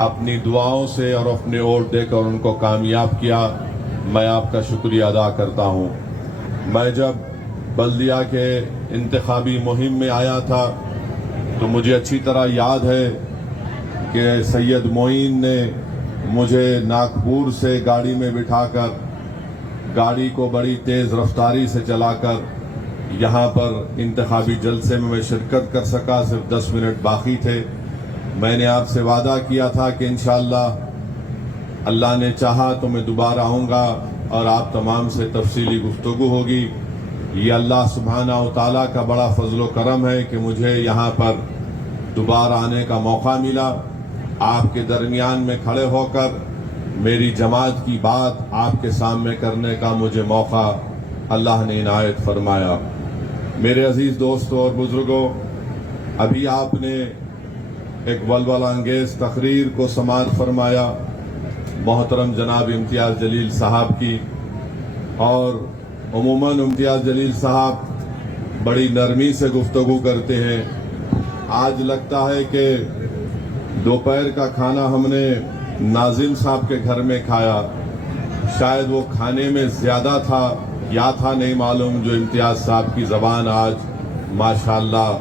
अपनी दुआओं से और अपने वोट देकर उनको कामयाब किया। मैं आपका शुक्रिया अदा करता हूँ। मैं जब बल्दिया के इंतखाबी मुहिम में आया था तो मुझे अच्छी तरह याद है कि सैयद मोइन ने मुझे नागपुर से गाड़ी में बिठाकर गाड़ी को बड़ी तेज़ रफ्तारी से चलाकर यहाँ पर इंतखाबी जलसे में मैं शिरकत कर सका। सिर्फ 10 मिनट बाकी थे। मैंने आपसे वादा किया था कि इंशाअल्लाह अल्लाह ने चाहा तो मैं दोबारा आऊँगा और आप तमाम से तफसीली गुफ्तगू होगी। ये अल्लाह सुब्हाना व तआला का बड़ा फजल करम है कि मुझे यहाँ पर दोबारा आने का मौका मिला। आपके दरमियान में खड़े होकर मेरी जमात की बात आपके सामने करने का मुझे मौका अल्लाह ने इनायत फरमाया। मेरे अजीज़ दोस्तों और बुज़ुर्गों, अभी आपने एक वलवला अंगेज़ तकरीर को समाअत फरमाया मोहतरम जनाब इम्तियाज़ जलील साहब की। और उमूमन इम्तियाज़ जलील साहब बड़ी नरमी से गुफ्तगू करते हैं। आज लगता है कि दोपहर का खाना हमने नाजिम साहब के घर में खाया। शायद वो खाने में ज़्यादा था या था नहीं मालूम, जो इम्तियाज़ साहब की ज़बान आज माशाअल्लाह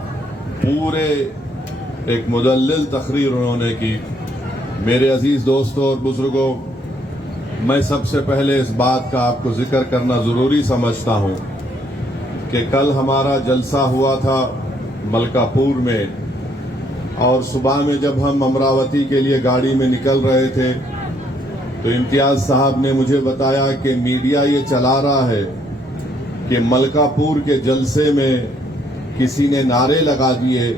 पूरे एक मुदल्लिल तकरीर उन्होंने की। मेरे अजीज़ दोस्तों और बुज़ुर्गों, मैं सबसे पहले इस बात का आपको जिक्र करना ज़रूरी समझता हूँ कि कल हमारा जलसा हुआ था मलकापुर में, और सुबह में जब हम अमरावती के लिए गाड़ी में निकल रहे थे तो इम्तियाज़ साहब ने मुझे बताया कि मीडिया ये चला रहा है कि मलकापुर के जलसे में किसी ने नारे लगा दिए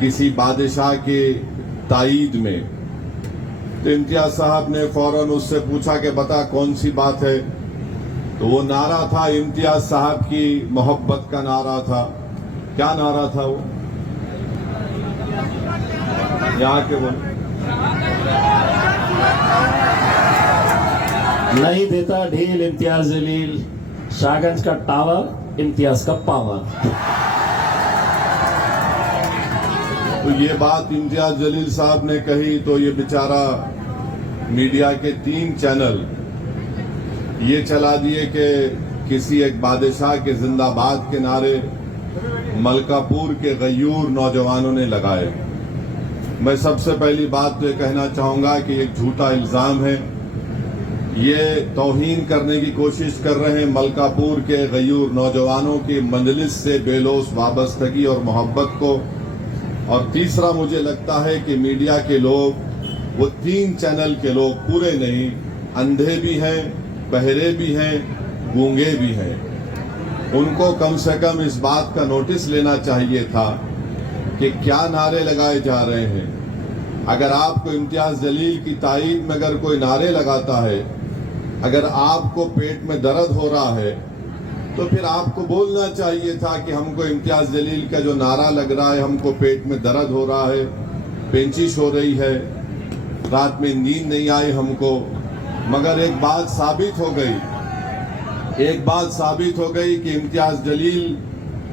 किसी बादशाह के ताईद में। तो इम्तियाज़ साहब ने फौरन उससे पूछा कि बता कौन सी बात है। तो वो नारा था इम्तियाज़ साहब की मोहब्बत का नारा था। क्या नारा था वो? यहाँ के बोल। नहीं देता ढील इम्तियाज जलील, शाहगंज का टावर इम्तियाज का पावर। तो ये बात इम्तियाज जलील साहब ने कही तो ये बेचारा मीडिया के 3 चैनल ये चला दिए कि किसी एक बादशाह के जिंदाबाद के नारे मलकापुर के गयूर नौजवानों ने लगाए। मैं सबसे पहली बात तो ये कहना चाहूँगा कि एक झूठा इल्ज़ाम है। ये तौहीन करने की कोशिश कर रहे हैं मलकापुर के गयूर नौजवानों की मंजलिस से बेलोस वाबस्तगी और मोहब्बत को। और तीसरा, मुझे लगता है कि मीडिया के लोग, वो 3 चैनल के लोग पूरे नहीं, अंधे भी हैं, बहरे भी हैं, गूंगे भी हैं। उनको कम से कम इस बात का नोटिस लेना चाहिए था कि क्या नारे लगाए जा रहे हैं। अगर आपको इम्तियाज़ जलील की ताईद में अगर कोई नारे लगाता है, अगर आपको पेट में दर्द हो रहा है, तो फिर आपको बोलना चाहिए था कि हमको इम्तियाज़ जलील का जो नारा लग रहा है, हमको पेट में दर्द हो रहा है, पेंचिश हो रही है, रात में नींद नहीं आई हमको। मगर एक बात साबित हो गई कि इम्तियाज़ जलील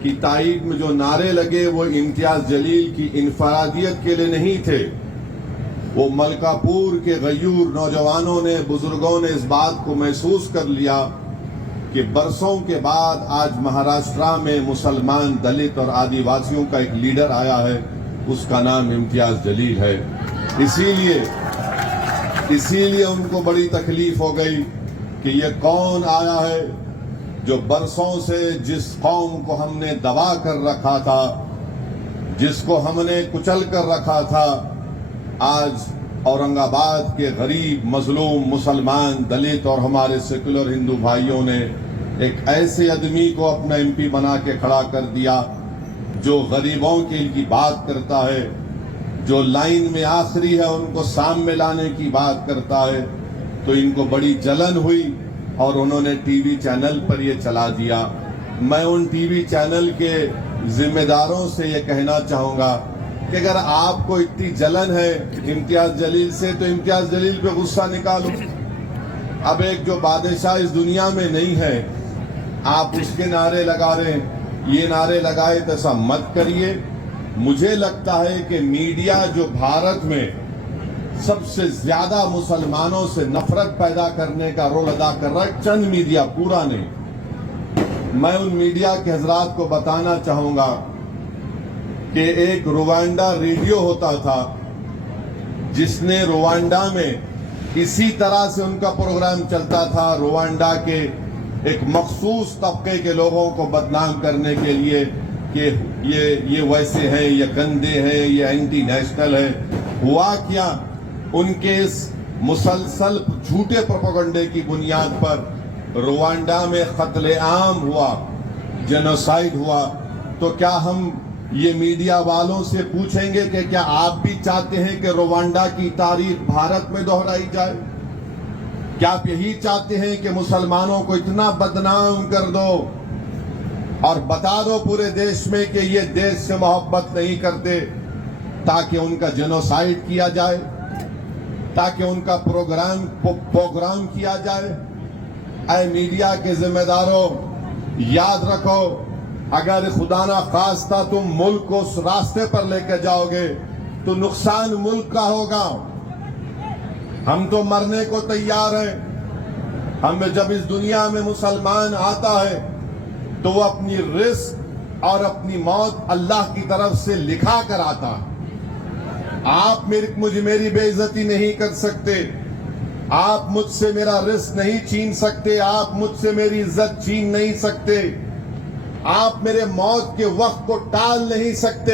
की ताईद में जो नारे लगे वो इम्तियाज़ जलील की इनफरादियत के लिए नहीं थे। वो मलकापुर के गयूर नौजवानों ने, बुजुर्गों ने इस बात को महसूस कर लिया कि बरसों के बाद आज महाराष्ट्र में मुसलमान, दलित और आदिवासियों का एक लीडर आया है, उसका नाम इम्तियाज़ जलील है। इसीलिए उनको बड़ी तकलीफ हो गई कि ये कौन आया है जो बरसों से जिस कौम को हमने दबा कर रखा था, जिसको हमने कुचल कर रखा था, आज औरंगाबाद के गरीब मजलूम मुसलमान, दलित और हमारे सेकुलर हिंदू भाइयों ने एक ऐसे आदमी को अपना एमपी बना के खड़ा कर दिया जो गरीबों की बात करता है, जो लाइन में आखिरी है उनको सामने लाने की बात करता है। तो इनको बड़ी जलन हुई और उन्होंने टीवी चैनल पर ये चला दिया। मैं उन टीवी चैनल के जिम्मेदारों से ये कहना चाहूँगा कि अगर आपको इतनी जलन है इम्तियाज़ जलील से, तो इम्तियाज़ जलील पे गुस्सा निकालो। अब एक जो बादशाह इस दुनिया में नहीं है, आप उसके नारे लगा रहे हैं। ये नारे लगाए तो ऐसा मत करिए। मुझे लगता है कि मीडिया जो भारत में सबसे ज्यादा मुसलमानों से नफरत पैदा करने का रोल अदा कर रहा है चंद मीडिया, पूरा नहीं। मैं उन मीडिया के हजरात को बताना चाहूंगा कि एक रुवांडा रेडियो होता था जिसने रुवांडा में इसी तरह से उनका प्रोग्राम चलता था, रुवांडा के एक मखसूस तबके के लोगों को बदनाम करने के लिए कि ये वैसे हैं, ये गंदे हैं, ये एंटी नेशनल है। हुआ क्या, उनके इस मुसलसल झूठे प्रोपेगेंडे की बुनियाद पर रुवांडा में कत्ले आम हुआ, जेनोसाइड हुआ। तो क्या हम ये मीडिया वालों से पूछेंगे कि क्या आप भी चाहते हैं कि रुवांडा की तारीख भारत में दोहराई जाए? क्या आप यही चाहते हैं कि मुसलमानों को इतना बदनाम कर दो और बता दो पूरे देश में कि ये देश से मोहब्बत नहीं करते, ताकि उनका जेनोसाइड किया जाए, ताकि उनका प्रोग्राम किया जाए? ऐ मीडिया के जिम्मेदारों, याद रखो, अगर खुदा ना खास्ता तुम मुल्क को उस रास्ते पर लेकर जाओगे तो नुकसान मुल्क का होगा। हम तो मरने को तैयार हैं। हम जब इस दुनिया में मुसलमान आता है तो वो अपनी रिस्क और अपनी मौत अल्लाह की तरफ से लिखा कर आता है। आप मेरी बेइज्जती नहीं कर सकते, आप मुझसे मेरा रिस्क नहीं छीन सकते, आप मुझसे मेरी इज्जत छीन नहीं सकते, आप मेरे मौत के वक्त को टाल नहीं सकते।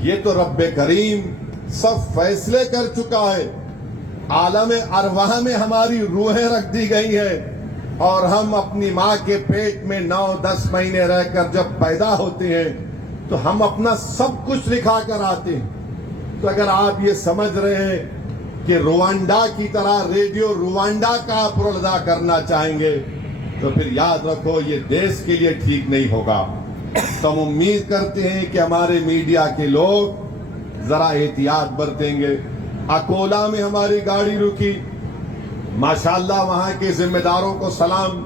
ये तो रब्बे करीम सब फैसले कर चुका है। आलम अरवाह में हमारी रूहें रख दी गई है और हम अपनी माँ के पेट में 9-10 महीने रहकर जब पैदा होते हैं तो हम अपना सब कुछ लिखा कर आते हैं। तो अगर आप ये समझ रहे हैं कि रुवांडा की तरह रेडियो रुवांडा का आप रोल अदा करना चाहेंगे तो फिर याद रखो ये देश के लिए ठीक नहीं होगा। तो हम उम्मीद करते हैं कि हमारे मीडिया के लोग जरा एहतियात बरतेंगे। अकोला में हमारी गाड़ी रुकी, माशाल्लाह वहां के जिम्मेदारों को सलाम,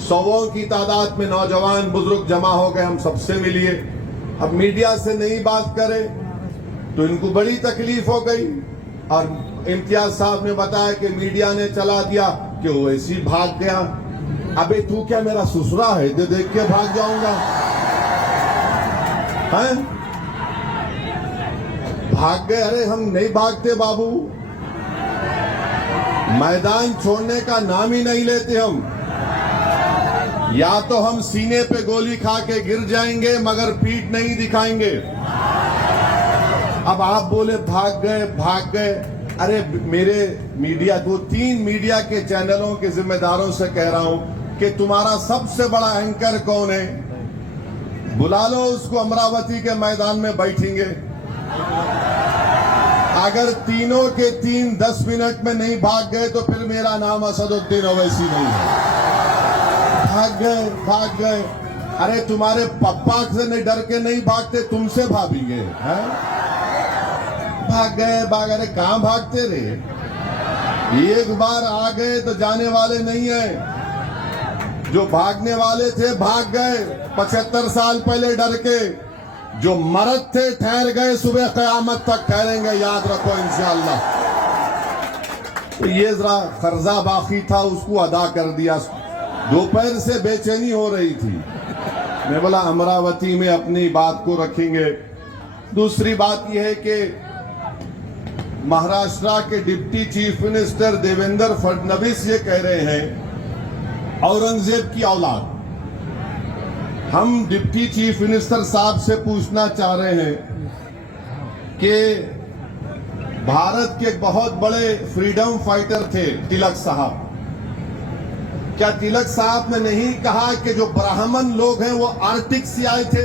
सौों की तादाद में नौजवान बुजुर्ग जमा हो गए, हम सबसे मिलिए। अब मीडिया से नहीं बात करें तो इनको बड़ी तकलीफ हो गई और इम्तियाज साहब ने बताया कि मीडिया ने चला दिया कि वो ऐसे ही भाग गया। अबे तू क्या मेरा ससुरा है जो देख के भाग जाऊंगा? हैं? भाग गए? अरे हम नहीं भागते बाबू, मैदान छोड़ने का नाम ही नहीं लेते हम। या तो हम सीने पे गोली खा के गिर जाएंगे मगर पीठ नहीं दिखाएंगे। अब आप बोले भाग गए। अरे मेरे मीडिया, 2-3 मीडिया के चैनलों के जिम्मेदारों से कह रहा हूं कि तुम्हारा सबसे बड़ा एंकर कौन है? बुला लो उसको, अमरावती के मैदान में बैठेंगे। अगर तीनों के 10 मिनट में नहीं भाग गए तो फिर मेरा नाम असदुद्दीन ओवैसी नहीं है। भाग गए। अरे तुम्हारे पप्पा से नहीं डर के नहीं भागते, तुमसे भागेंगे। भाग गए। अरे कहां भागते रे? एक बार आ गए तो जाने वाले नहीं है। जो भागने वाले थे भाग गए 75 साल पहले डर के। जो मरद थे ठहर गए, सुबह क़यामत तक ठहरेंगे, याद रखो इंशाअल्लाह। तो ये जरा कर्जा बाकी था, उसको अदा कर दिया। दोपहर से बेचैनी हो रही थी, मैं बोला अमरावती में अपनी बात को रखेंगे। दूसरी बात यह है कि महाराष्ट्र के deputy chief minister Devendra Fadnavis ये कह रहे हैं औरंगजेब की औलाद। हम डिप्टी चीफ मिनिस्टर साहब से पूछना चाह रहे हैं कि भारत के बहुत बड़े फ्रीडम फाइटर थे तिलक साहब। क्या तिलक साहब ने नहीं कहा कि जो ब्राह्मण लोग हैं वो आर्टिक से आए थे?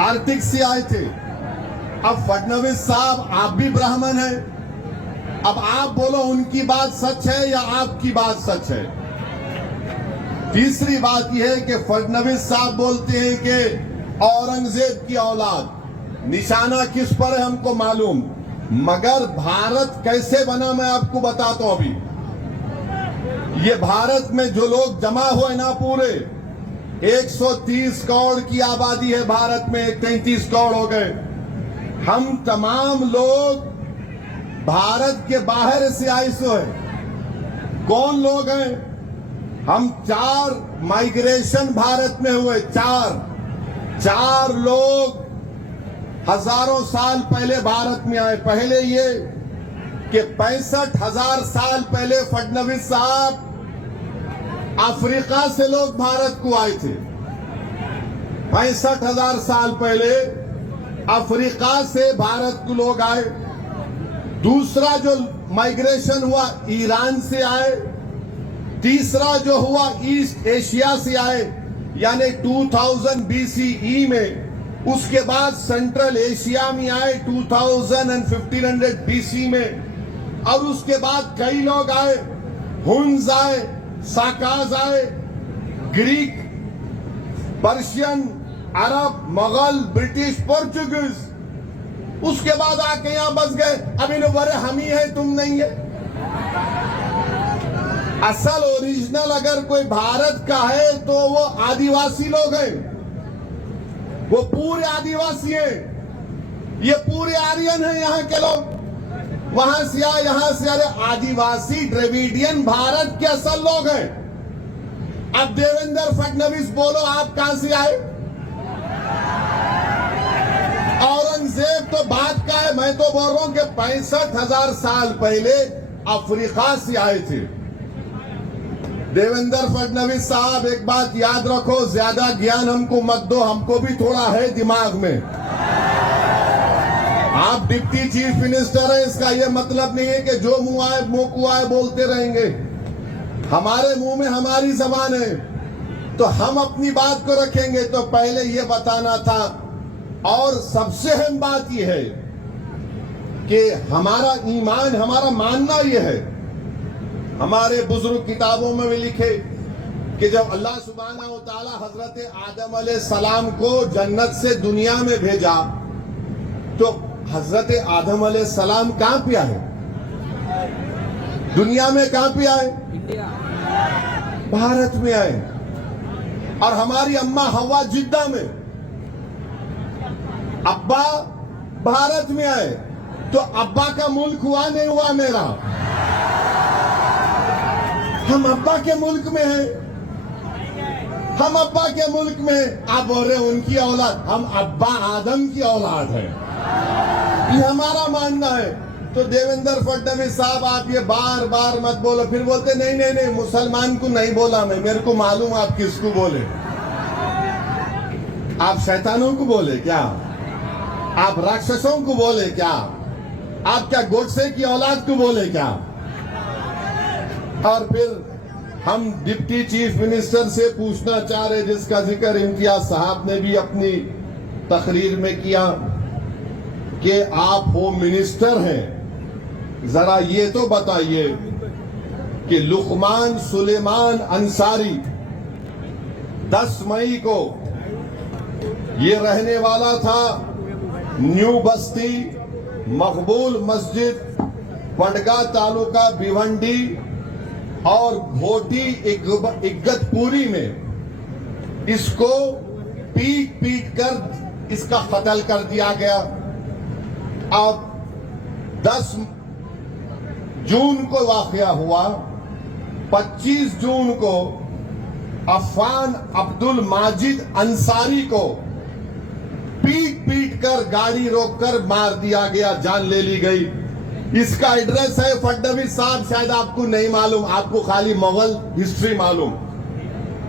आर्टिक से आए थे। अब फडणवीस साहब आप भी ब्राह्मण हैं, अब आप बोलो उनकी बात सच है या आपकी बात सच है? तीसरी बात यह है कि फडणवीस साहब बोलते हैं कि औरंगजेब की औलाद। निशाना किस पर है हमको मालूम, मगर भारत कैसे बना मैं आपको बताता हूं। अभी ये भारत में जो लोग जमा हुए ना, पूरे 130 करोड़ की आबादी है भारत में, 33 करोड़ हो गए। हम तमाम लोग भारत के बाहर से आए सो है। कौन लोग हैं? हम 4 माइग्रेशन भारत में हुए। 4 लोग हजारों साल पहले भारत में आए। पहले ये कि 65,000 साल पहले फडणवीस साहब अफ्रीका से लोग भारत को आए थे। 65,000 साल पहले अफ्रीका से भारत को लोग आए। दूसरा जो माइग्रेशन हुआ ईरान से आए। तीसरा जो हुआ ईस्ट एशिया से आए यानी 2000 BCE में। उसके बाद सेंट्रल एशिया में आए 2000 and 1500 BC में। और उसके बाद कई लोग आए, हुन्स आए, साकाज आए, ग्रीक, पर्शियन, अरब, मुगल, ब्रिटिश, पोर्चुगीज। उसके बाद आके यहां बस गए। अब इन बड़े हम ही है, तुम नहीं है। असल ओरिजिनल अगर कोई भारत का है तो वो आदिवासी लोग हैं। वो पूरे आदिवासी हैं। ये पूरे आर्यन हैं यहाँ के लोग। वहां से आए, यहां से अरे आदिवासी द्रविडियन भारत के असल लोग हैं। अब देवेंद्र फडणवीस बोलो, आप कहां से आए? औरंगजेब तो बात का है। मैं तो बोल रहा हूं कि 65,000 साल पहले अफ्रीका से आए थे। देवेंद्र फडणवीस साहब एक बात याद रखो, ज्यादा ज्ञान हमको मत दो, हमको भी थोड़ा है दिमाग में। आप डिप्टी चीफ मिनिस्टर हैं, इसका यह मतलब नहीं है कि जो मुंह आए मुंह को आए बोलते रहेंगे। हमारे मुंह में हमारी जबान है तो हम अपनी बात को रखेंगे। तो पहले यह बताना था। और सबसे अहम बात यह है कि हमारा ईमान, हमारा मानना यह है, हमारे बुजुर्ग किताबों में भी लिखे कि जब अल्लाह सुब्हानहू व तआला हजरत आदम अलैहिस्सलाम को जन्नत से दुनिया में भेजा तो हजरत आदम अलैहिस्सलाम कहां पे आए? दुनिया में कहां पे आए? भारत में आए। और हमारी अम्मा हवा जिद्दा में, अब्बा भारत में आए। तो अब्बा का मुल्क हुआ नहीं हुआ मेरा? हम अब्बा के मुल्क में हैं। हम अब्बा के मुल्क में। आप बोल रहे उनकी औलाद, हम अब्बा आदम की औलाद हैं। ये हमारा मानना है। तो देवेंद्र फडणवीस साहब आप ये बार बार मत बोलो। फिर बोलते नहीं नहीं नहीं, मुसलमान को नहीं बोला मैं, मेरे को मालूम आप किसको बोले। आप शैतानों को बोले क्या? आप राक्षसों को बोले क्या? आप क्या गोडसे की औलाद को बोले क्या? और फिर हम डिप्टी चीफ मिनिस्टर से पूछना चाह रहे, जिसका जिक्र इम्तियाज साहब ने भी अपनी तकरीर में किया, कि आप होम मिनिस्टर हैं, जरा ये तो बताइए कि लुकमान सुलेमान अंसारी 10 मई को ये रहने वाला था न्यू बस्ती मकबूल मस्जिद, पंडगा तालुका भिवंडी और घोटी इग्गतपुरी में। इसको पीट कर इसका कत्ल कर दिया गया। अब 10 जून को वाकया हुआ। 25 जून को अफान अब्दुल माजिद अंसारी को पीट कर गाड़ी रोककर मार दिया गया, जान ले ली गई। इसका एड्रेस है फडणवीस साहब, शायद आपको नहीं मालूम, आपको खाली मुगल हिस्ट्री मालूम।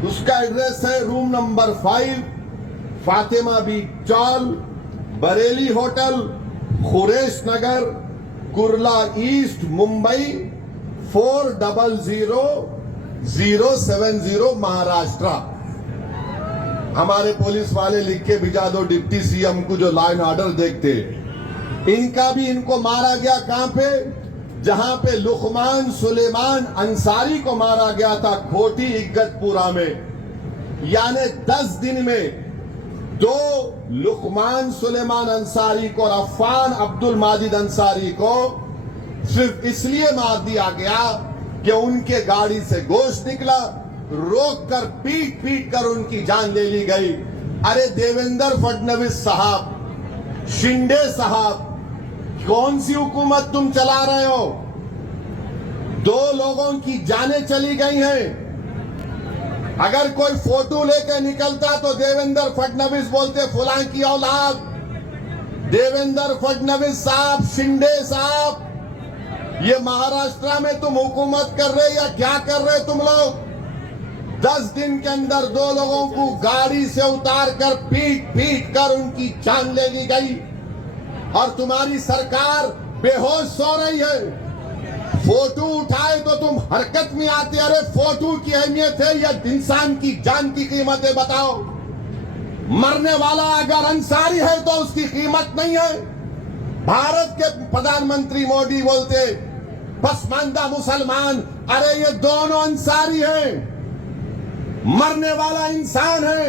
उसका एड्रेस है रूम नंबर 5, फातिमा बी चौल, बरेली होटल, खुरेश नगर, कुर्ला ईस्ट, मुंबई 400070 महाराष्ट्र। हमारे पुलिस वाले लिख के भिजा दो डिप्टी सीएम को, जो लॉ एंड ऑर्डर देखते। इनका भी इनको मारा गया कहां पे? जहां पे लुकमान सुलेमान अंसारी को मारा गया था, खोटी इग्गतपुरा में। यानी 10 दिन में 2 लुकमान सुलेमान अंसारी को और अफान अब्दुल माजिद अंसारी को सिर्फ इसलिए मार दिया गया कि उनके गाड़ी से गोश्त निकला, रोक कर पीट कर उनकी जान ले ली गई। अरे देवेंद्र फडणवीस साहब, शिंदे साहब, कौन सी हुकूमत तुम चला रहे हो? 2 लोगों की जानें चली गई हैं। अगर कोई फोटो लेके निकलता तो देवेंद्र फडणवीस बोलते फुलां की औलाद। देवेंद्र फडणवीस साहब, शिंदे साहब, ये महाराष्ट्र में तुम हुकूमत कर रहे या क्या कर रहे तुम लोग? 10 दिन के अंदर 2 लोगों को गाड़ी से उतार कर पीट कर उनकी जान ले ली गई और तुम्हारी सरकार बेहोश सो रही है। फोटो उठाए तो तुम हरकत में आते। अरे फोटो की अहमियत है या इंसान की जान की कीमत है? बताओ। मरने वाला अगर अंसारी है तो उसकी कीमत नहीं है। भारत के प्रधानमंत्री मोदी बोलते पसमानदा मुसलमान, अरे ये दोनों अंसारी हैं। मरने वाला इंसान है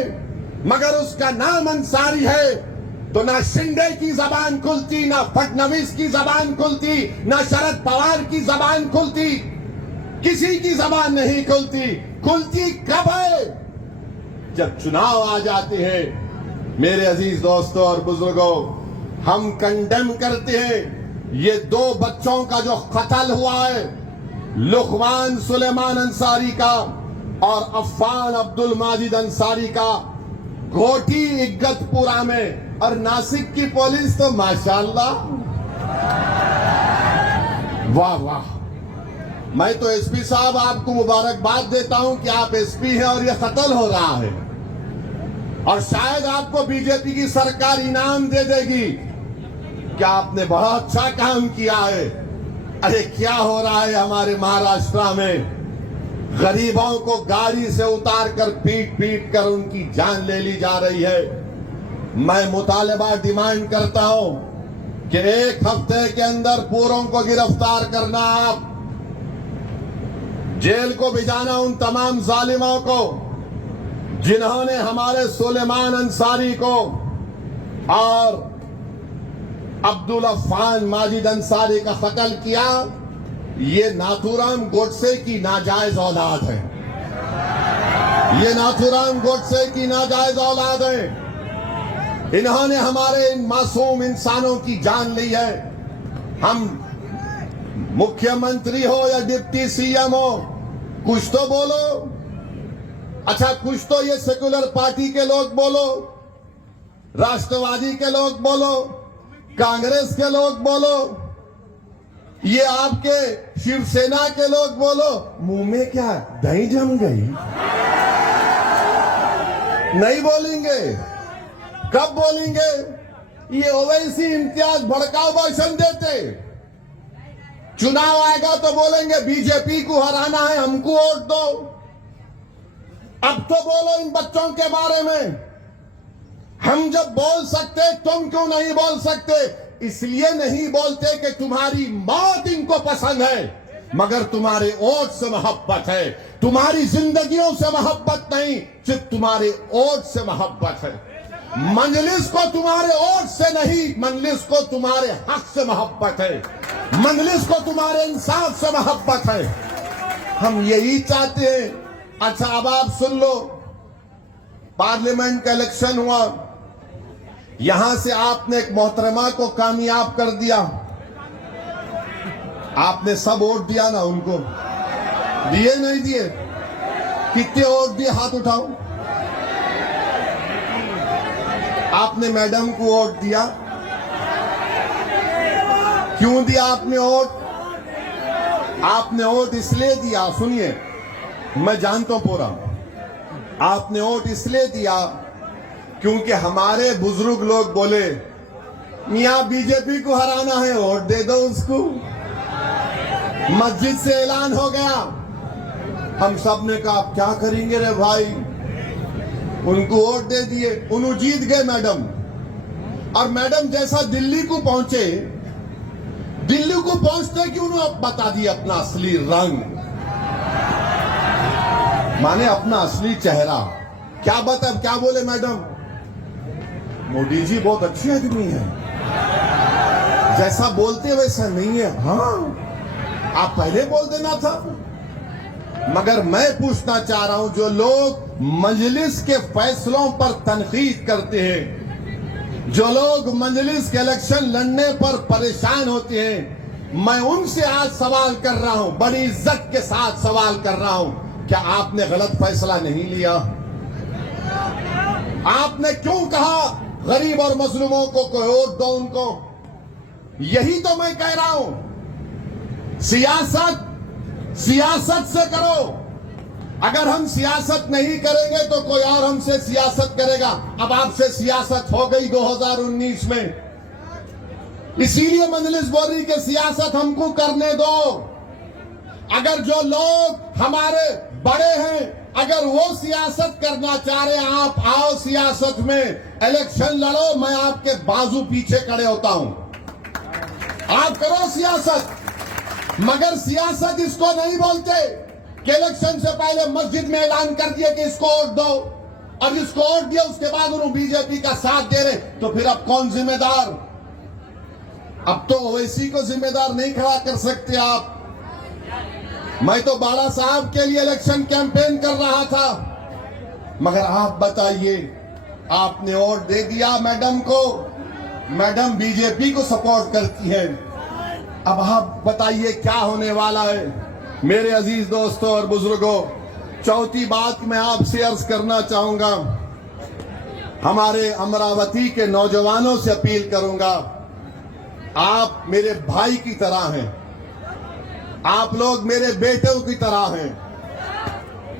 मगर उसका नाम अंसारी है, तो ना शिंदे की जबान खुलती, ना फडणवीस की जबान खुलती, ना शरद पवार की जबान खुलती, किसी की जबान नहीं खुलती। खुलती कब है? जब चुनाव आ जाते हैं। मेरे अजीज दोस्तों और बुजुर्गों, हम कंडेम करते हैं ये 2 बच्चों का जो कत्ल हुआ है, लुकमान सुलेमान अंसारी का और अफान अब्दुल माजिद अंसारी का, घोटी इग्गतपुरा में। और नासिक की पुलिस तो माशाल्लाह, वाह वाह। मैं तो एसपी साहब आपको मुबारकबाद देता हूं कि आप एसपी हैं और यह कत्ल हो रहा है, और शायद आपको बीजेपी की सरकार इनाम दे देगी कि आपने बहुत अच्छा काम किया है। अरे क्या हो रहा है हमारे महाराष्ट्र में? गरीबों को गाड़ी से उतार कर पीट कर उनकी जान ले ली जा रही है। मैं मुतालबा डिमांड करता हूं कि 1 हफ्ते के अंदर पूरों को गिरफ्तार करना, आप जेल को भिजाना उन तमाम जालिमों को जिन्होंने हमारे सुलेमान अंसारी को और अब्दुल अफान माजिद अंसारी का कत्ल किया। ये नाथूराम गोडसे की नाजायज औलाद है। ये नाथूराम गोडसे की नाजायज औलाद है। इन्होंने हमारे इन मासूम इंसानों की जान ली है। हम मुख्यमंत्री हो या डिप्टी सीएम हो, कुछ तो बोलो। अच्छा, कुछ तो ये सेकुलर पार्टी के लोग बोलो, राष्ट्रवादी के लोग बोलो, कांग्रेस के लोग बोलो, ये आपके शिवसेना के लोग बोलो। मुंह में क्या दही जम गई? नहीं बोलेंगे। कब बोलेंगे? ये ओवैसी इम्तियाज भड़काऊ भाषण देते। चुनाव आएगा तो बोलेंगे बीजेपी को हराना है, हमको वोट दो। अब तो बोलो इन बच्चों के बारे में। हम जब बोल सकते तुम क्यों नहीं बोल सकते? इसलिए नहीं बोलते कि तुम्हारी मौत इनको पसंद है, मगर तुम्हारे वोट से मोहब्बत है। तुम्हारी जिंदगियों से मोहब्बत नहीं, सिर्फ तुम्हारे वोट से मोहब्बत है। मंजलिस को तुम्हारे वोट से नहीं, मंजलिस को तुम्हारे हक से मोहब्बत है। मंजलिस को तुम्हारे इंसाफ से मोहब्बत है। हम यही चाहते हैं। अच्छा, अब आप सुन लो, पार्लियामेंट का इलेक्शन हुआ, यहां से आपने एक मोहतरमा को कामयाब कर दिया। आपने सब वोट दिया ना उनको? दिए नहीं दिए? कितने वोट दिए? हाथ उठाओ। आपने मैडम को वोट दिया। क्यों दिया आपने वोट? आपने वोट इसलिए दिया, सुनिए, मैं जानता हूं पूरा। आपने वोट इसलिए दिया क्योंकि हमारे बुजुर्ग लोग बोले मियां बीजेपी को हराना है, वोट दे दो उसको। मस्जिद से ऐलान हो गया। हम सब ने कहा आप क्या करेंगे रे भाई, उनको वोट दे दिए। उन्होंने जीत गए मैडम। और मैडम जैसा दिल्ली को पहुंचे, दिल्ली को पहुंचते कि उन्होंने बता दिया अपना असली रंग, माने अपना असली चेहरा। क्या बता, क्या बोले मैडम? मोदी जी बहुत अच्छे आदमी है, जैसा बोलते वैसा नहीं है। हाँ, आप पहले बोल देना था। मगर मैं पूछना चाह रहा हूं, जो लोग मजलिस के फैसलों पर तनकीद करते हैं, जो लोग मजलिस के इलेक्शन लड़ने पर परेशान होते हैं, मैं उनसे आज सवाल कर रहा हूं, बड़ी इज्जत के साथ सवाल कर रहा हूं, क्या आपने गलत फैसला नहीं लिया? आपने क्यों कहा गरीब और मजलूमों को वोट दो उनको? यही तो मैं कह रहा हूं, सियासत से करो। अगर हम सियासत नहीं करेंगे तो कोई और हमसे सियासत करेगा। अब आपसे सियासत हो गई 2019 में, इसीलिए मजलिस बोल रही कि सियासत हमको करने दो। अगर जो लोग हमारे बड़े हैं, अगर वो सियासत करना चाह रहे हैं, आप आओ सियासत में, इलेक्शन लड़ो, मैं आपके बाजू पीछे खड़े होता हूं। आप करो सियासत, मगर सियासत इसको नहीं बोलते कि इलेक्शन से पहले मस्जिद में ऐलान कर दिए कि इसको वोट दो, और जिसको वोट दिया उसके बाद उन्होंने बीजेपी का साथ दे रहे, तो फिर अब कौन जिम्मेदार? अब तो ओवैसी को जिम्मेदार नहीं खड़ा कर सकते आप। मैं तो बाड़ा साहब के लिए इलेक्शन कैंपेन कर रहा था, मगर आप बताइए, आपने वोट दे दिया मैडम को, मैडम बीजेपी को सपोर्ट करती है। अब आप बताइए क्या होने वाला है? मेरे अजीज दोस्तों और बुजुर्गों, चौथी बात मैं आपसे अर्ज करना चाहूंगा, हमारे अमरावती के नौजवानों से अपील करूंगा, आप मेरे भाई की तरह हैं, आप लोग मेरे बेटों की तरह हैं,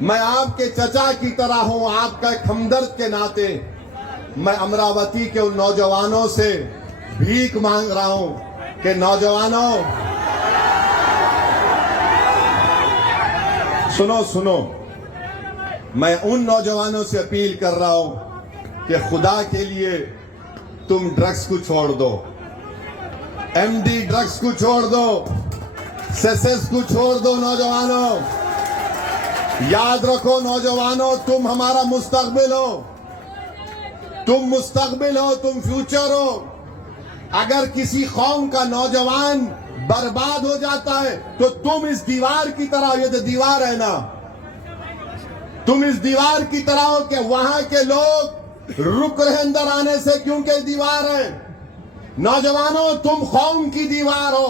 मैं आपके चचा की तरह हूं, आपका एक हमदर्द के नाते मैं अमरावती के उन नौजवानों से भीख मांग रहा हूं कि नौजवानों सुनो, मैं उन नौजवानों से अपील कर रहा हूं कि खुदा के लिए तुम ड्रग्स को छोड़ दो, एमडी ड्रग्स को छोड़ दो, सेसेस को छोड़ दो। नौजवानों याद रखो, नौजवानों तुम हमारा मुस्तकबिल हो, तुम मुस्तकबिल हो, तुम फ्यूचर हो। अगर किसी कौम का नौजवान बर्बाद हो जाता है तो तुम इस दीवार की तरह, ये जो दीवार है ना, तुम इस दीवार की तरह हो कि वहां के लोग रुक रहे अंदर आने से, क्योंकि दीवार है। नौजवानों तुम कौम की दीवार हो,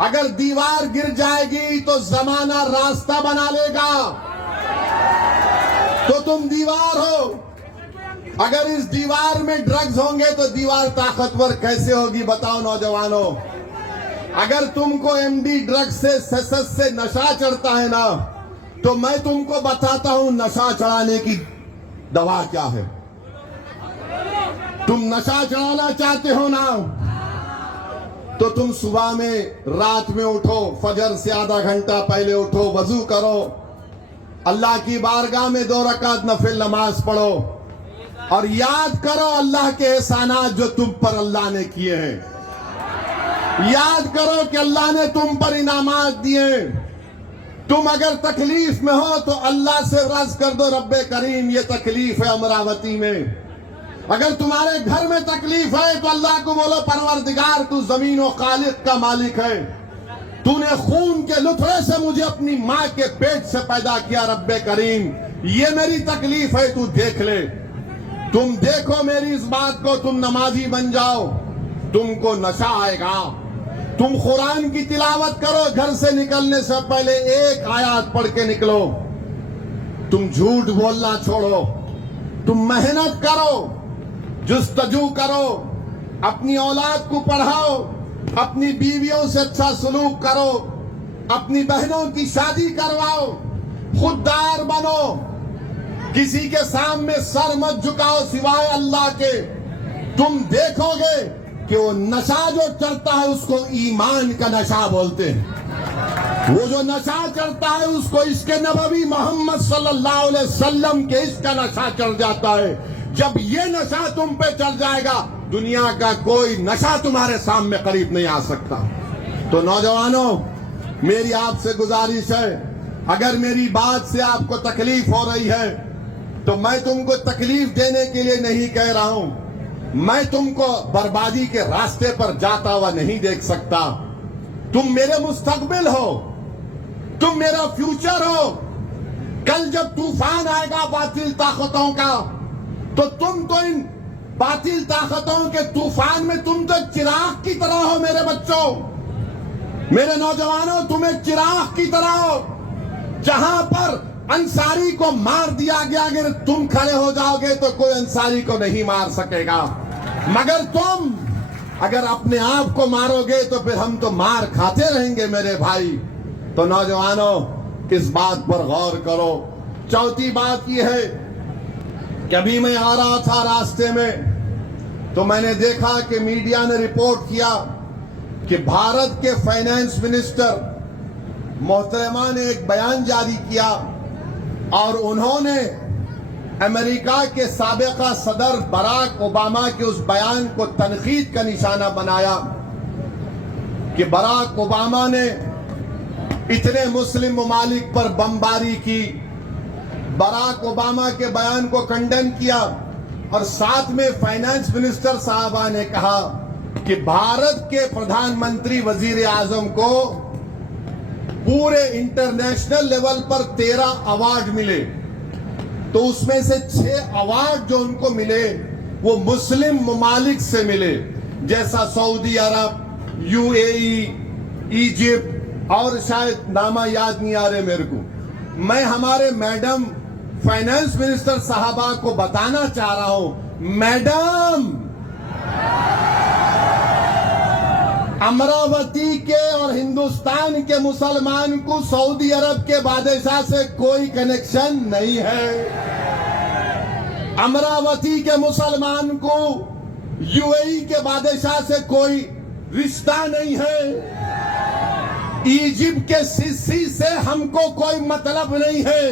अगर दीवार गिर जाएगी तो जमाना रास्ता बना लेगा, तो तुम दीवार हो। अगर इस दीवार में ड्रग्स होंगे तो दीवार ताकतवर कैसे होगी? बताओ नौजवानों। अगर तुमको एमडी ड्रग्स से, सेसेस से नशा चढ़ता है ना, तो मैं तुमको बताता हूं नशा चढ़ाने की दवा क्या है। तुम नशा चढ़ाना चाहते हो ना, तो तुम सुबह में, रात में उठो, फजर से आधा घंटा पहले उठो, वजू करो, अल्लाह की बारगाह में 2 रकात नफिल नमाज पढ़ो, और याद करो अल्लाह के एहसानात जो तुम पर अल्लाह ने किए हैं। याद करो कि अल्लाह ने तुम पर इनामात दिए। तुम अगर तकलीफ में हो तो अल्लाह से अर्ज कर दो, रब्बे करीम ये तकलीफ है अमरावती में। अगर तुम्हारे घर में तकलीफ है तो अल्लाह को बोलो, परवरदिगार तू जमीन और खालिक का मालिक है, तूने खून के लुथड़े से मुझे अपनी माँ के पेट से पैदा किया, रब्बे करीम ये मेरी तकलीफ है, तू देख ले। तुम देखो मेरी इस बात को, तुम नमाजी बन जाओ, तुमको नशा आएगा। तुम कुरान की तिलावत करो, घर से निकलने से पहले 1 आयत पढ़ के निकलो। तुम झूठ बोलना छोड़ो, तुम मेहनत करो, जुस्तजू करो, अपनी औलाद को पढ़ाओ, अपनी बीवियों से अच्छा सलूक करो, अपनी बहनों की शादी करवाओ, खुददार बनो, किसी के सामने सर मत झुकाओ सिवाय अल्लाह के। तुम देखोगे कि वो नशा जो चढ़ता है उसको ईमान का नशा बोलते हैं। वो जो नशा चढ़ता है उसको इश्क़ नबवी मोहम्मद सल्लल्लाहु अलैहि वसल्लम के इश्क़ का नशा चढ़ जाता है। जब ये नशा तुम पे चढ़ जाएगा, दुनिया का कोई नशा तुम्हारे सामने करीब नहीं आ सकता। तो नौजवानों, मेरी आपसे गुजारिश है, अगर मेरी बात से आपको तकलीफ हो रही है तो मैं तुमको तकलीफ देने के लिए नहीं कह रहा हूं। मैं तुमको बर्बादी के रास्ते पर जाता हुआ नहीं देख सकता। तुम मेरे मुस्तकबिल हो, तुम मेरा फ्यूचर हो। कल जब तूफान आएगा बातिल ताकतों का, तो तुम तो इन बातिल ताकतों के तूफान में तुम तो चिराग की तरह हो मेरे बच्चों, मेरे नौजवानों, तुम एक चिराग की तरह हो। जहां पर अंसारी को मार दिया गया, अगर तुम खड़े हो जाओगे तो कोई अंसारी को नहीं मार सकेगा, मगर तुम अगर अपने आप को मारोगे तो फिर हम तो मार खाते रहेंगे मेरे भाई। तो नौजवानों, इस बात पर गौर करो। चौथी बात यह है कि अभी मैं आ रहा था रास्ते में तो मैंने देखा कि मीडिया ने रिपोर्ट किया कि भारत के फाइनेंस मिनिस्टर मोहतरमा ने एक बयान जारी किया और उन्होंने अमेरिका के साबिका सदर बराक ओबामा के उस बयान को तनकीद का निशाना बनाया कि बराक ओबामा ने इतने मुस्लिम ममालिक पर बमबारी की। बराक ओबामा के बयान को कंडेम किया और साथ में फाइनेंस मिनिस्टर साहबा ने कहा कि भारत के प्रधानमंत्री वजीर आजम को पूरे इंटरनेशनल लेवल पर 13 अवार्ड मिले, तो उसमें से 6 अवार्ड जो उनको मिले वो मुस्लिम ममालिक से मिले, जैसा सऊदी अरब, यूएई, इजिप्ट और शायद नामा याद नहीं आ रहे मेरे को। मैं हमारे मैडम फाइनेंस मिनिस्टर साहबा को बताना चाह रहा हूं, मैडम, अमरावती के और हिंदुस्तान के मुसलमान को सऊदी अरब के बादशाह से कोई कनेक्शन नहीं है। अमरावती के मुसलमान को यूएई के बादशाह से कोई रिश्ता नहीं है। इजिप्ट के सिसी से हमको कोई मतलब नहीं है।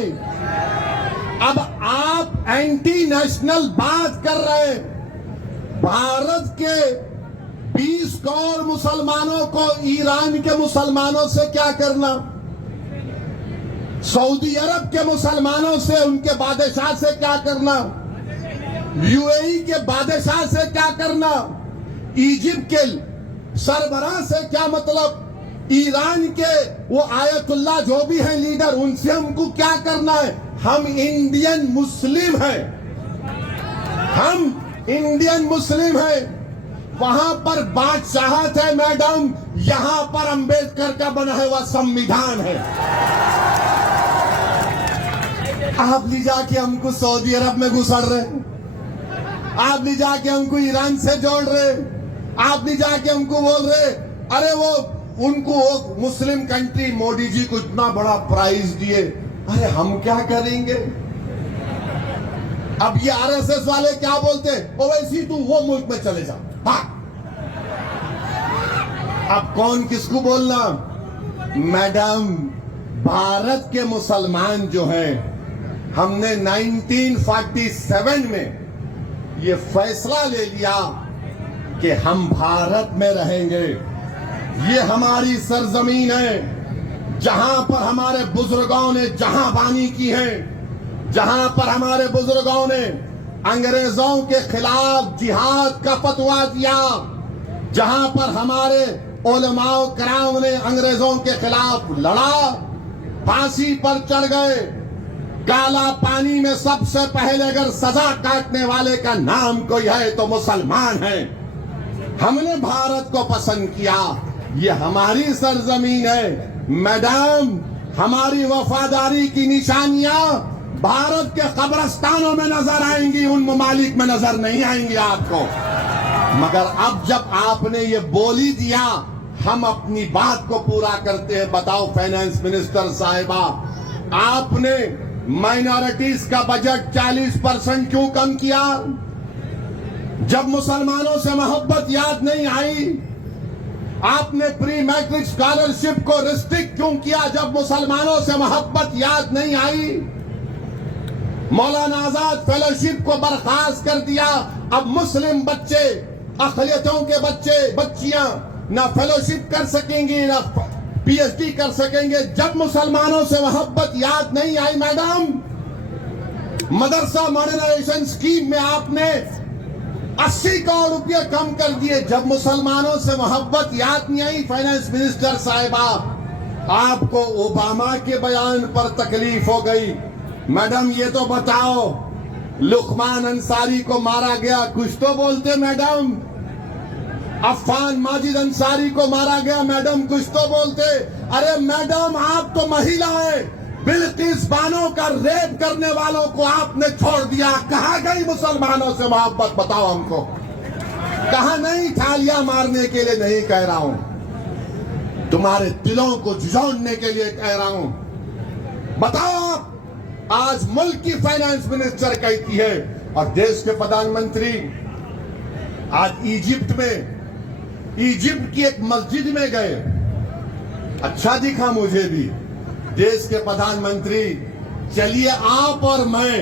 अब आप एंटी नेशनल बात कर रहे हैं। भारत के 20 करोड़ मुसलमानों को ईरान के मुसलमानों से क्या करना, सऊदी अरब के मुसलमानों से, उनके बादशाह से क्या करना, यूएई के बादशाह से क्या करना, इजिप्ट के सरबराह से क्या मतलब, ईरान के वो आयतुल्लाह जो भी हैं लीडर, उनसे हमको क्या करना है। हम इंडियन मुस्लिम हैं, हम इंडियन मुस्लिम हैं। वहां पर बादशाहत है मैडम, यहां पर अंबेडकर का बना हुआ संविधान है। आप ले जाके हमको सऊदी अरब में घुसड़ रहे, आप ले जाके हमको ईरान से जोड़ रहे, आप ले जाके हमको बोल रहे अरे वो उनको वो मुस्लिम कंट्री मोदी जी को इतना बड़ा प्राइज दिए, अरे हम क्या करेंगे। अब ये आरएसएस वाले क्या बोलते, ओवैसी तू वो मुल्क में चले जा। हाँ, अब कौन किसको बोलना। मैडम, भारत के मुसलमान जो हैं, हमने 1947 में ये फैसला ले लिया कि हम भारत में रहेंगे। ये हमारी सरजमीन है जहां पर हमारे बुजुर्गों ने जहां बानी की है, जहां पर हमारे बुजुर्गों ने अंग्रेजों के खिलाफ जिहाद का फतवा दिया, जहां पर हमारे उलमाओ कराम ने अंग्रेजों के खिलाफ लड़ा, फांसी पर चढ़ गए। काला पानी में सबसे पहले अगर सजा काटने वाले का नाम कोई है तो मुसलमान है। हमने भारत को पसंद किया, ये हमारी सरजमीन है। मैडम, हमारी वफादारी की निशानियां भारत के कब्रिस्तानों में नजर आएंगी, उन ममालिक में नजर नहीं आएंगी आपको। मगर अब जब आपने ये बोली दिया, हम अपनी बात को पूरा करते हैं। बताओ फाइनेंस मिनिस्टर साहिबा, आपने माइनॉरिटीज का बजट 40% क्यों कम किया? जब मुसलमानों से मोहब्बत याद नहीं आई। आपने प्री मैट्रिक स्कॉलरशिप को रिस्ट्रिक्ट क्यों किया जब मुसलमानों से मोहब्बत याद नहीं आई? मौलाना आजाद फेलोशिप को बर्खास्त कर दिया। अब मुस्लिम बच्चे, अक़लियतों के बच्चे बच्चियां ना फेलोशिप कर सकेंगी ना पीएचडी कर सकेंगे जब मुसलमानों से मोहब्बत याद नहीं आई। मैडम, मदरसा मॉडर्नाइजेशन स्कीम में आपने 80 करोड़ रुपए कम कर दिए जब मुसलमानों से मोहब्बत याद नहीं आई। फाइनेंस मिनिस्टर साहिबा, आपको ओबामा के बयान पर तकलीफ हो गई। मैडम, ये तो बताओ लुकमान अंसारी को मारा गया, कुछ तो बोलते मैडम। अफान माजिद अंसारी को मारा गया, मैडम कुछ तो बोलते। अरे मैडम, आप तो महिला है। बिल्किस बानो का रेप करने वालों को आपने छोड़ दिया। कहां गई मुसलमानों से मोहब्बत, बताओ हमको। कहा नहीं, थालियां मारने के लिए नहीं कह रहा हूं, तुम्हारे दिलों को झुंझोड़ने के लिए कह रहा हूं। बताओ आप, आज मुल्क की फाइनेंस मिनिस्टर कहती है और देश के प्रधानमंत्री आज इजिप्ट की एक मस्जिद में गए। अच्छा दिखा मुझे भी। देश के प्रधानमंत्री, चलिए आप और मैं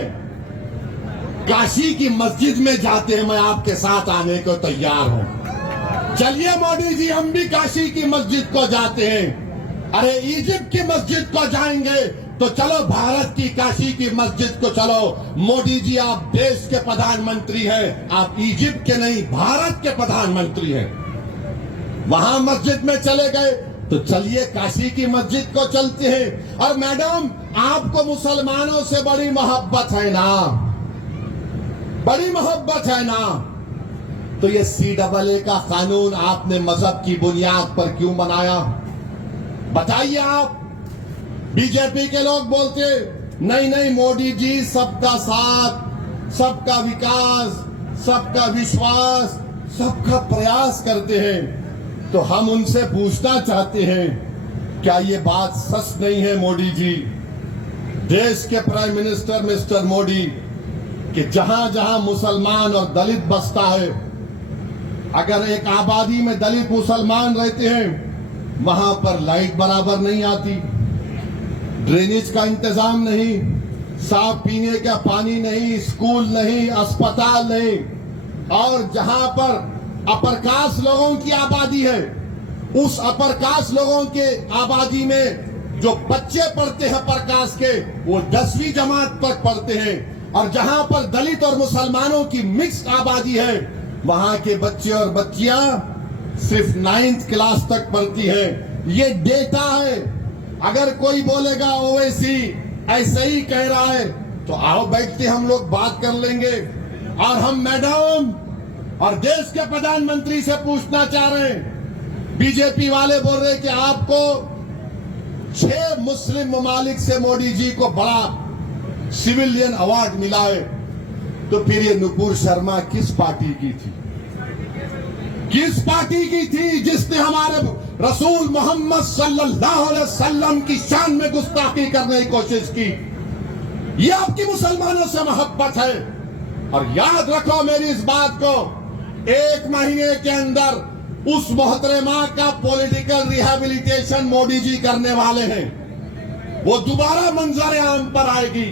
काशी की मस्जिद में जाते हैं, मैं आपके साथ आने को तैयार हूं। चलिए मोदी जी, हम भी काशी की मस्जिद को जाते हैं। अरे इजिप्ट की मस्जिद को जाएंगे तो चलो भारत की काशी की मस्जिद को चलो। मोदी जी, आप देश के प्रधानमंत्री हैं, आप इजिप्ट के नहीं भारत के प्रधानमंत्री हैं। वहां मस्जिद में चले गए तो चलिए काशी की मस्जिद को चलते हैं। और मैडम, आपको मुसलमानों से बड़ी मोहब्बत है ना, बड़ी मोहब्बत है ना, तो ये CAA का कानून आपने मजहब की बुनियाद पर क्यों बनाया, बताइए आप। बीजेपी के लोग बोलते नहीं नहीं मोदी जी, सबका साथ, सबका विकास, सबका विश्वास, सबका प्रयास करते हैं। तो हम उनसे पूछना चाहते हैं, क्या ये बात सच नहीं है मोदी जी? देश के प्राइम मिनिस्टर मिस्टर मोदी, कि जहां जहां मुसलमान और दलित बसता है, अगर एक आबादी में दलित मुसलमान रहते हैं, वहां पर लाइट बराबर नहीं आती, ड्रेनेज का इंतजाम नहीं, साफ पीने का पानी नहीं, स्कूल नहीं, अस्पताल नहीं। और जहां पर अपर कास्ट लोगों की आबादी है, उस अपर कास्ट लोगों के आबादी में जो बच्चे पढ़ते हैं अपर कास्ट के, वो 10वीं जमात तक पढ़ते हैं। और जहां पर दलित और मुसलमानों की मिक्स्ड आबादी है, वहां के बच्चे और बच्चियां सिर्फ 9th क्लास तक पढ़ती है। ये डेटा है। अगर कोई बोलेगा ओवैसी ऐसे ही कह रहा है, तो आओ बैठते हम लोग बात कर लेंगे। और हम मैडम और देश के प्रधानमंत्री से पूछना चाह रहे हैं, बीजेपी वाले बोल रहे कि आपको 6 मुस्लिम ममालिक से मोदी जी को बड़ा सिविलियन अवार्ड मिला है, तो फिर ये नुपुर शर्मा किस पार्टी की थी? किस पार्टी की थी जिसने हमारे रसूल मोहम्मद सल्लल्लाहु अलैहि वसल्लम की शान में गुस्ताखी करने की कोशिश की? ये आपकी मुसलमानों से मोहब्बत है। और याद रखो मेरी इस बात को, 1 महीने के अंदर उस मोहतरमा का पॉलिटिकल रिहेबिलिटेशन मोदी जी करने वाले हैं। वो दोबारा मंजर आम पर आएगी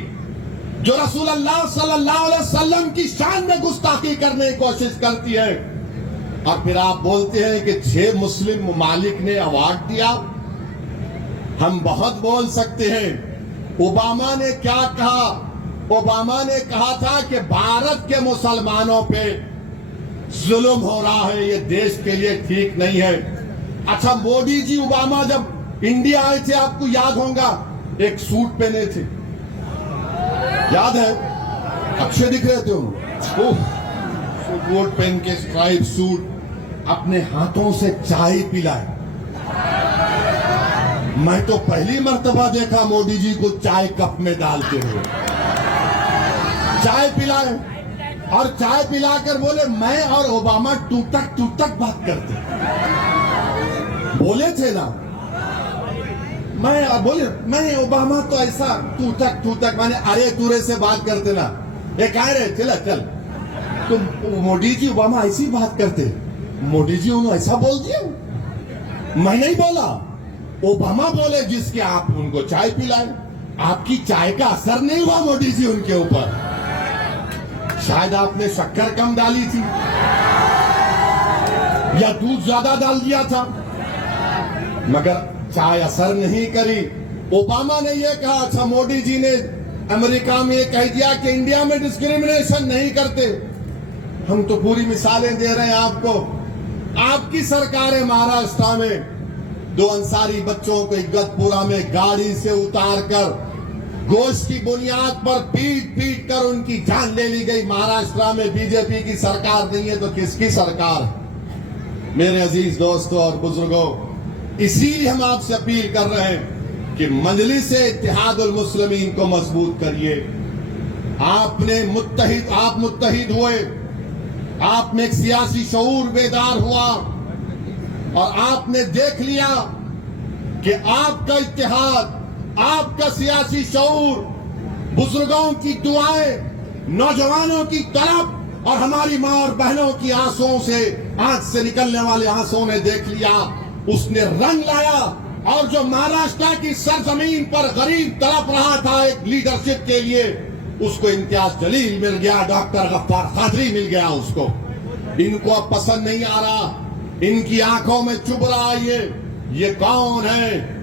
जो रसूलुल्लाह सल्लल्लाहु अलैहि वसल्लम की शान में गुस्ताखी करने की कोशिश करती है। और फिर आप बोलते हैं कि 6 मुस्लिम ममालिक ने अवार्ड दिया। हम बहुत बोल सकते हैं। ओबामा ने क्या कहा? ओबामा ने कहा था कि भारत के मुसलमानों पे जुल्म हो रहा है, ये देश के लिए ठीक नहीं है। अच्छा, मोदी जी ओबामा जब इंडिया आए थे, आपको याद होगा, एक सूट पहने थे, याद है? अच्छे दिख रहे थे वो, कोट पहन के स्ट्राइप सूट, अपने हाथों से चाय पिलाए। मैं तो पहली मर्तबा देखा मोदी जी को चाय कप में डालते हुए। चाय पिलाए और चाय पिलाकर बोले, मैं और ओबामा टूटक बात करते। बोले थे ना, मैं ओबामा तो ऐसा टूटक माने अरे तुरे से बात करते ना, ये कह रहे चल तो मोदी जी ओबामा ऐसी बात करते। मोदी जी उन्होंने ऐसा बोल दिया, मैं नहीं बोला, ओबामा बोले जिसके आप उनको चाय पिलाए। आपकी चाय का असर नहीं हुआ मोदी जी उनके ऊपर, शायद आपने शक्कर कम डाली थी या दूध ज्यादा डाल दिया था, मगर चाय असर नहीं करी। ओबामा ने यह कहा। अच्छा, मोदी जी ने अमेरिका में यह कह दिया कि इंडिया में डिस्क्रिमिनेशन नहीं करते। हम तो पूरी मिसालें दे रहे हैं आपको। आपकी सरकार है महाराष्ट्र में 2 अंसारी बच्चों को इगतपुरा में गाड़ी से उतार कर गोश्त की बुनियाद पर पीट पीट कर उनकी जान ले ली गई। महाराष्ट्र में बीजेपी की सरकार नहीं है तो किसकी सरकार है? मेरे अजीज दोस्तों और बुजुर्गों, इसीलिए हम आपसे अपील कर रहे हैं कि मजलिस इत्तेहादुल मुस्लिमीन को मजबूत करिए। आप मुत्तहिद हुए, आप में एक सियासी शऊर बेदार हुआ और आपने देख लिया कि आपका इत्तेहाद, आपका सियासी शऊर, बुजुर्गों की दुआएं, नौजवानों की तलब और हमारी मां और बहनों की आंसुओं से, आंख से निकलने वाले आंसुओं ने देख लिया, उसने रंग लाया। और जो महाराष्ट्र की सरजमीन पर गरीब तड़प रहा था एक लीडरशिप के लिए, उसको इम्तियाज जलील मिल गया, डॉक्टर गफ्फार कादरी मिल गया उसको। इनको अब पसंद नहीं आ रहा, इनकी आंखों में चुभ रहा ये कौन है?